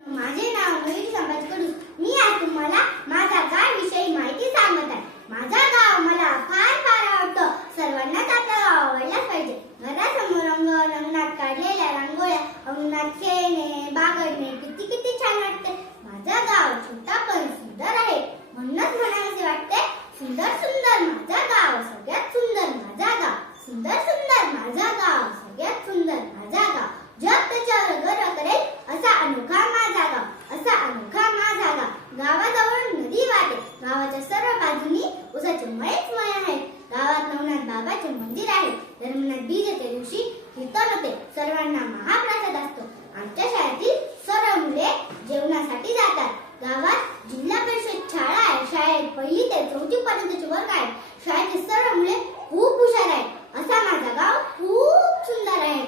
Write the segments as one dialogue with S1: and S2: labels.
S1: माझे नाव मयूरी संभाजी कडू. मी आज तुम्हाला माझा गाव विषयी माहिती सांगत आहे. माझा गाव मला फार फार आवडतं. सर्वांनाच आपलं गाव आवडलाच पाहिजे. घरासमोर अंगण अंगणात काढलेल्या रांगोळ्या अंगणात खेळणे बागडणे किती किती छान वाटते माझा गाव छोटा पण सुंदर आहे म्हणूनच म्हणावेसे वाटते सुंदर सुंदर माझा गाव सगळ्यात सुंदर माझा गाव सुंदर सुंदर माझा गाव सगळ्यात सुंदर माझा गाव जग त्याच्यावर गर्व करेल असा अनोखा माझा गाव असा अनोखा माझा गाव गावाजवळ नदी वाहते गावाच्या सर्व बाजूनी उसाचे मळेच मळे आहेत. गावात नवनाथ बाबाचे मंदिर आहे. धर्मनाथ बीजेच्या दिवशी कीर्तन होते. सर्वांना महाप्रसाद असतो. आमच्या शाळेतील सर्व मुले जेवणासाठी जातात. गावात जिल्हा परिषद शाळा आहे. शाळेत पहिली ते चौथी पर्यंतचे वर्ग आहेत. शाळेतील सर्व मुले खूप हुशार आहेत. असा माझा गाव खूप सुंदर आहे.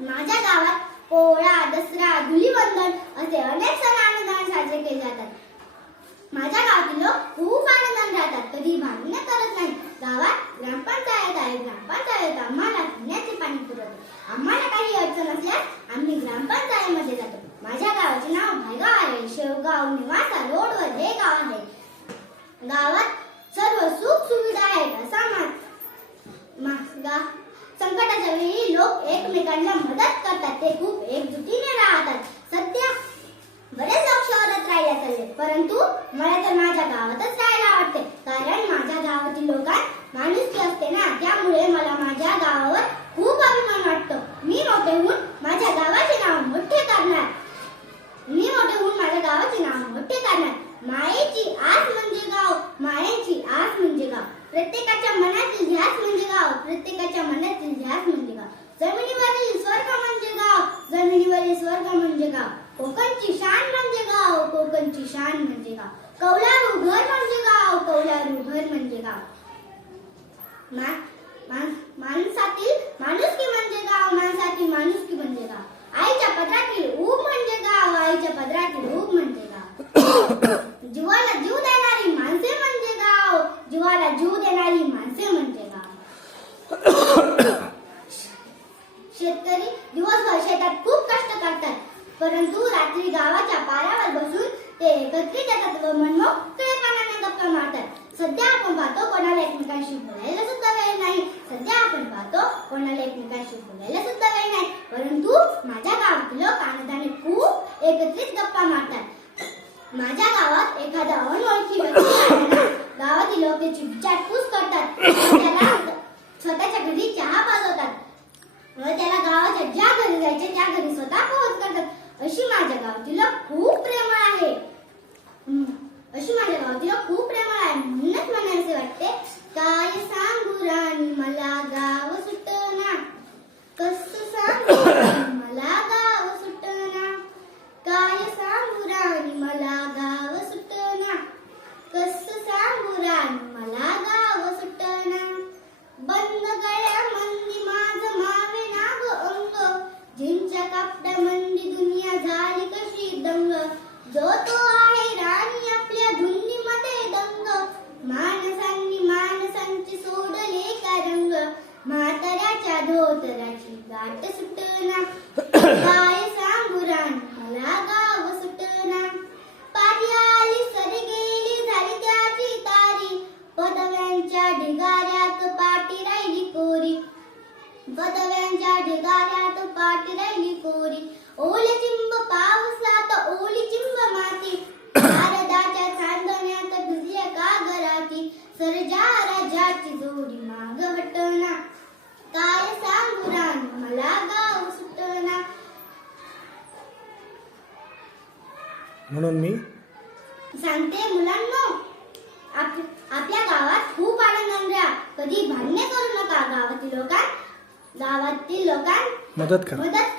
S1: माझ्या गावात पोळा दसरा धुलीवंदन असे अनेक सण आनंदाने साजरे केले जातात माझ्या गावातील लोक खूप आनंदाने राहतात कधी भांडणे करत नाही. गावात ग्रामपंचायत आहे. ग्रामपंचायत आम्हाला पिण्याचे पाणी पुरवते. आम्हाला काही अडचण असल्यास आम्ही ग्रामपंचायतमध्ये जातो. माझ्या गावाचे नाव भायगाव आहे. शेवगाव निवासा रोडवर हे गाव आहे. गावात सर्व सुख सुविधा आहेत असा मा- गा- संकटाच्या वेळी लोक एकमेकांना मदत करतात. ते खूप एकजुटीने राहतात सध्या बरेच लोक शहरात राहायला चालले परंतु मला तर माझ्या गावातच राहायला आवडते. कारण माझ्या गावातील लोकांत माणुसकी असते ना त्यामुळे मला माझ्या गावावर खूप अभिमान वाटतो. मी मोठे होऊन माझ्या गावाचे नाव मोठे करणार. मी मोठे होऊन माझ्या गावाचे नाव मोठे करणार. मायेची आस म्हणजे गाव मायेची आस म्हणजे गाव. प्रत्येकाच्या मनातील ध्यास म्हणजे गाव प्रत्येकाच्या मनातील ध्यास म्हणजे गाव. जमिनीवरील स्वर्ग म्हणजे गाव जमिनीवरील स्वर्ग म्हणजे गाव. कोकणची शान म्हणजे गाव कोकणची शान म्हणजे गाव. कौलारू घर म्हणजे गाव, कौलारू घर म्हणजे गाव. म्हणजे गाव म्हणजे गाव. आईच्या पदरातील ऊब म्हणजे गाव, आईच्या पदरातील ऊब म्हणजे गाव. जीवाला जीव देणारी माणसे म्हणजे गाव. जीवाला जीव देणारी माणसे म्हणजे गाव. शेतकरी दिवसभर शेतात खूप कष्ट करतात, परंतु रात्री गावाच्या पारावर बसून ते एकत्रित येतात व मनमोकळेपणाने गप्पा मारतात. सध्या आपण पाहतो कोणाला एकमेकांशी बोलायला सुद्धा वेळ नाही. सध्या आपण पाहतो कोणाला एकमेकांशी बोलायला सुद्धा वेळ नाही. परंतु माझ्या गावातील लोक आनंदाने खूप एकत्रित गप्पा मारतात. माझ्या गावात एखादा अनोळखी व्यक्ती गावातील लोक त्याची विचारपूस करतात त्याला स्वतःच्या घरी चहा पाजवतात व त्याला गावाच्या ज्या घरी जायचे त्या घरी स्वतः पोहोच करतात अशी माझ्या गावातील लोक खूप प्रेमळ आहे हम्म, अशी माझ्या गावातील लोक खूप प्रेमळ आहे म्हणूनच म्हणायचे वाटते काय सांगू राणी धोतराची गाठ सुटना। काय सांगू राणी मला गाव सुटना। पारी आली सरी गेली झाली त्याची तारी। पदव्यांच्या ढिगाऱ्यात पाठी राहिली कोरी। पदव्यांच्या ढिगाऱ्यात पाठी राहिली कोरी। ओले चिंब पावसात ओली चिंब माती। शारदाच्या चांदण्यात भिजल्या का कागराती। सरजा राजाची जोडी माग हटना काय सांगू राणी मला गाव सुटना
S2: म्हणून मी
S1: सांगते मुलांनो आप- आपल्या गावात खूप आनंदाने राहा कधी भांडणे करू नका. गावातील लोकां गावातील लोकां
S2: मदत करा.
S1: मदत